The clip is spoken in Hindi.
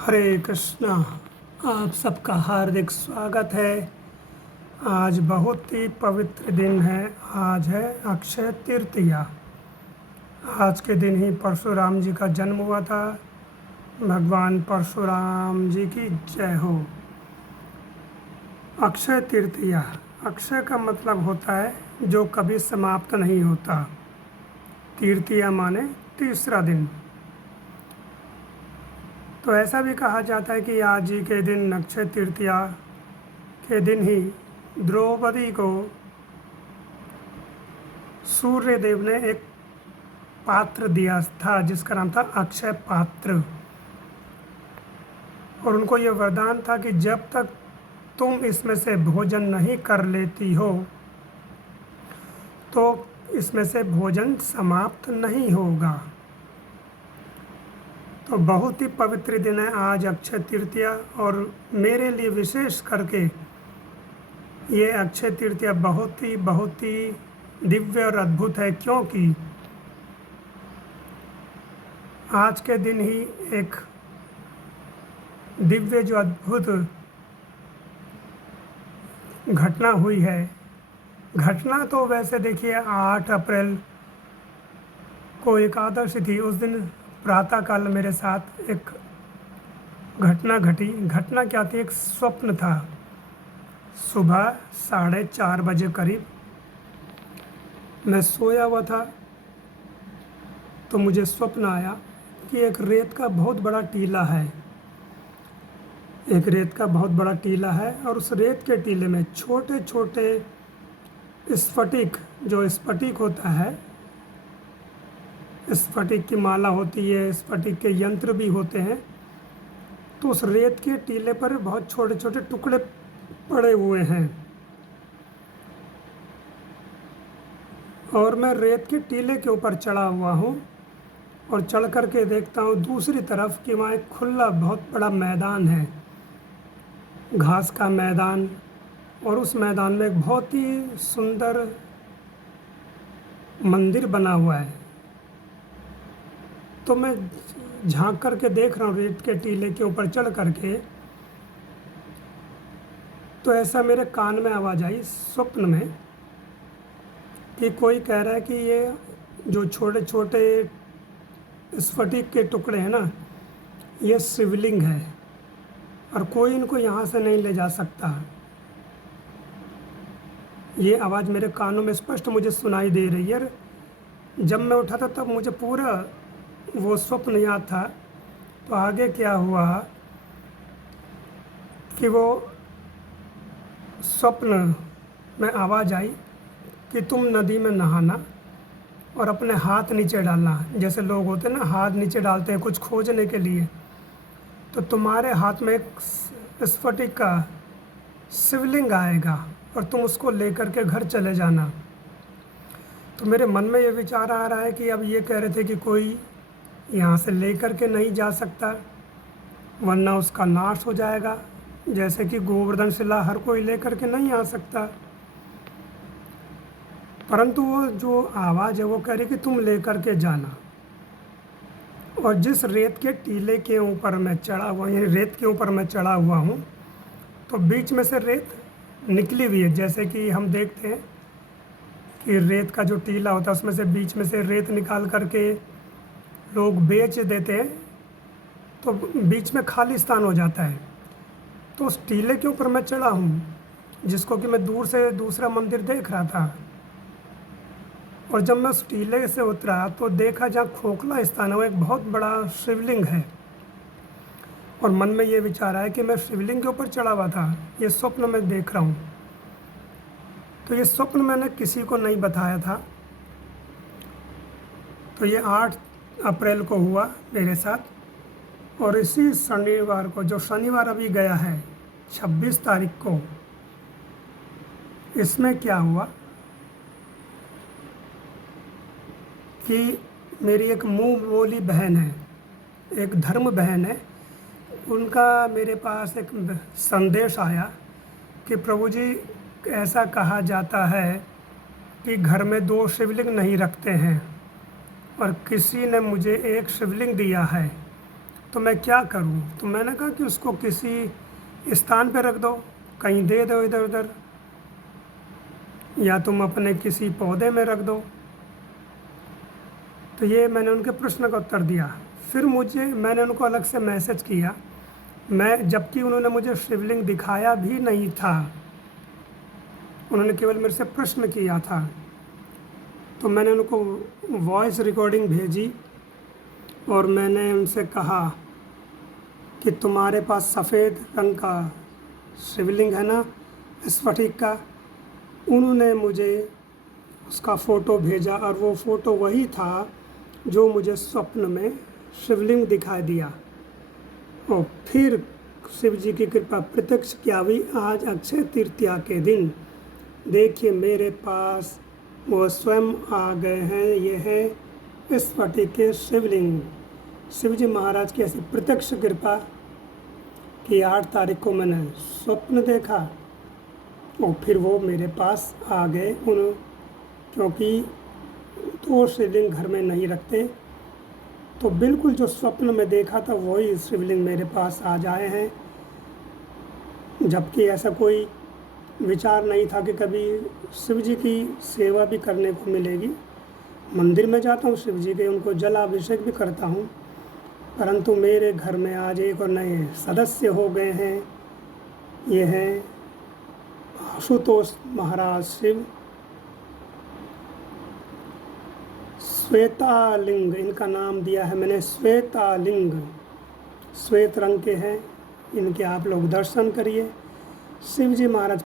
हरे कृष्णा। आप सबका हार्दिक स्वागत है। आज बहुत ही पवित्र दिन है। आज है अक्षय तृतीया। आज के दिन ही परशुराम जी का जन्म हुआ था। भगवान परशुराम जी की जय हो। अक्षय तृतीया, अक्षय का मतलब होता है जो कभी समाप्त नहीं होता। तृतीया माने तीसरा दिन। तो ऐसा भी कहा जाता है कि आज ही के दिन अक्षय तृतीया के दिन ही द्रौपदी को सूर्य देव ने एक पात्र दिया था जिसका नाम था अक्षय पात्र। और उनको ये वरदान था कि जब तक तुम इसमें से भोजन नहीं कर लेती हो तो इसमें से भोजन समाप्त नहीं होगा। तो बहुत ही पवित्र दिन है आज अक्षय तृतीया। और मेरे लिए विशेष करके ये अक्षय तृतीया बहुत ही दिव्य और अद्भुत है, क्योंकि आज के दिन ही एक दिव्य जो अद्भुत घटना हुई है। घटना तो वैसे देखिए 8 अप्रैल को एकादशी थी। उस दिन प्रातःकाल मेरे साथ एक घटना घटी। घटना क्या थी? एक स्वप्न था। सुबह 4:30 बजे करीब मैं सोया हुआ था तो मुझे स्वप्न आया कि एक रेत का बहुत बड़ा टीला है। एक रेत का बहुत बड़ा टीला है और उस रेत के टीले में छोटे छोटे स्फटिक, जो स्फटिक होता है, स्फटिक की माला होती है, स्फटिक के यंत्र भी होते हैं। तो उस रेत के टीले पर बहुत छोटे छोटे टुकड़े पड़े हुए हैं और मैं रेत के टीले के ऊपर चढ़ा हुआ हूँ और चढ़ कर के देखता हूँ दूसरी तरफ कि वहाँ एक खुला बहुत बड़ा मैदान है, घास का मैदान। और उस मैदान में एक बहुत ही सुंदर मंदिर बना हुआ है। तो मैं झांक करके देख रहा हूँ रेत के टीले के ऊपर चढ़ करके। तो ऐसा मेरे कान में आवाज़ आई स्वप्न में कि कोई कह रहा है कि ये जो छोटे छोटे स्फटिक के टुकड़े हैं ना, ये शिवलिंग है और कोई इनको यहाँ से नहीं ले जा सकता। ये आवाज़ मेरे कानों में स्पष्ट मुझे सुनाई दे रही है। जब मैं उठा था तब मुझे पूरा वो स्वप्न याद था। तो आगे क्या हुआ कि वो स्वप्न में आवाज़ आई कि तुम नदी में नहाना और अपने हाथ नीचे डालना। जैसे लोग होते हैं ना, हाथ नीचे डालते हैं कुछ खोजने के लिए। तो तुम्हारे हाथ में एक स्फटिक का शिवलिंग आएगा और तुम उसको लेकर के घर चले जाना। तो मेरे मन में ये विचार आ रहा है कि अब ये कह रहे थे कि कोई यहाँ से लेकर के नहीं जा सकता वरना उसका नाश हो जाएगा। जैसे कि गोवर्धन शिला हर कोई लेकर के नहीं आ सकता, परंतु वो जो आवाज़ है वो कह रही कि तुम लेकर के जाना। और जिस रेत के टीले के ऊपर मैं चढ़ा हुआ, यानी रेत के ऊपर मैं चढ़ा हुआ हूँ, तो बीच में से रेत निकली हुई है। जैसे कि हम देखते हैं कि रेत का जो टीला होता है उसमें से बीच में से रेत निकाल करके लोग बेच देते हैं, तो बीच में खाली स्थान हो जाता है। तो उस टीले के ऊपर मैं चढ़ा हूँ जिसको कि मैं दूर से दूसरा मंदिर देख रहा था। और जब मैं उस टीले से उतरा तो देखा जहाँ खोखला स्थान है वो एक बहुत बड़ा शिवलिंग है। और मन में ये विचार आया कि मैं शिवलिंग के ऊपर चढ़ा हुआ था। ये स्वप्न मैं देख रहा हूँ। तो ये स्वप्न मैंने किसी को नहीं बताया था। तो ये 8 अप्रैल को हुआ मेरे साथ। और इसी शनिवार को, जो शनिवार अभी गया है 26 तारीख को, इसमें क्या हुआ कि मेरी एक मुँह बोली बहन है, एक धर्म बहन है, उनका मेरे पास एक संदेश आया कि प्रभु जी, ऐसा कहा जाता है कि घर में 2 शिवलिंग नहीं रखते हैं और किसी ने मुझे एक शिवलिंग दिया है तो मैं क्या करूं? तो मैंने कहा कि उसको किसी स्थान पे रख दो, कहीं दे दो इधर उधर, या तुम अपने किसी पौधे में रख दो। तो ये मैंने उनके प्रश्न का उत्तर दिया। फिर मैंने उनको अलग से मैसेज किया, जबकि उन्होंने मुझे शिवलिंग दिखाया भी नहीं था, उन्होंने केवल मेरे से प्रश्न किया था। तो मैंने उनको वॉइस रिकॉर्डिंग भेजी और मैंने उनसे कहा कि तुम्हारे पास सफ़ेद रंग का शिवलिंग है ना, स्फटिक का। उन्होंने मुझे उसका फ़ोटो भेजा और वो फ़ोटो वही था जो मुझे स्वप्न में शिवलिंग दिखाई दिया। और फिर शिव जी की कृपा प्रत्यक्ष क्या हुई। आज अक्षय तृतीया के दिन देखिए मेरे पास वो स्वयं आ गए हैं। ये है स्फटिक के शिवलिंग। शिव जी महाराज की ऐसी प्रत्यक्ष कृपा कि 8 तारीख को मैंने स्वप्न देखा और फिर वो मेरे पास आ गए। क्योंकि 2 शिवलिंग घर में नहीं रखते, तो बिल्कुल जो स्वप्न में देखा था वही शिवलिंग मेरे पास आ जाए हैं। जबकि ऐसा कोई विचार नहीं था कि कभी शिव जी की सेवा भी करने को मिलेगी। मंदिर में जाता हूँ शिव जी के, उनको जलाभिषेक भी करता हूँ, परंतु मेरे घर में आज एक और नए सदस्य हो गए हैं। ये हैं आशुतोष महाराज शिव। श्वेतालिंग इनका नाम दिया है मैंने, श्वेतालिंग। श्वेत रंग के हैं इनके, आप लोग दर्शन करिए। शिव जी महाराज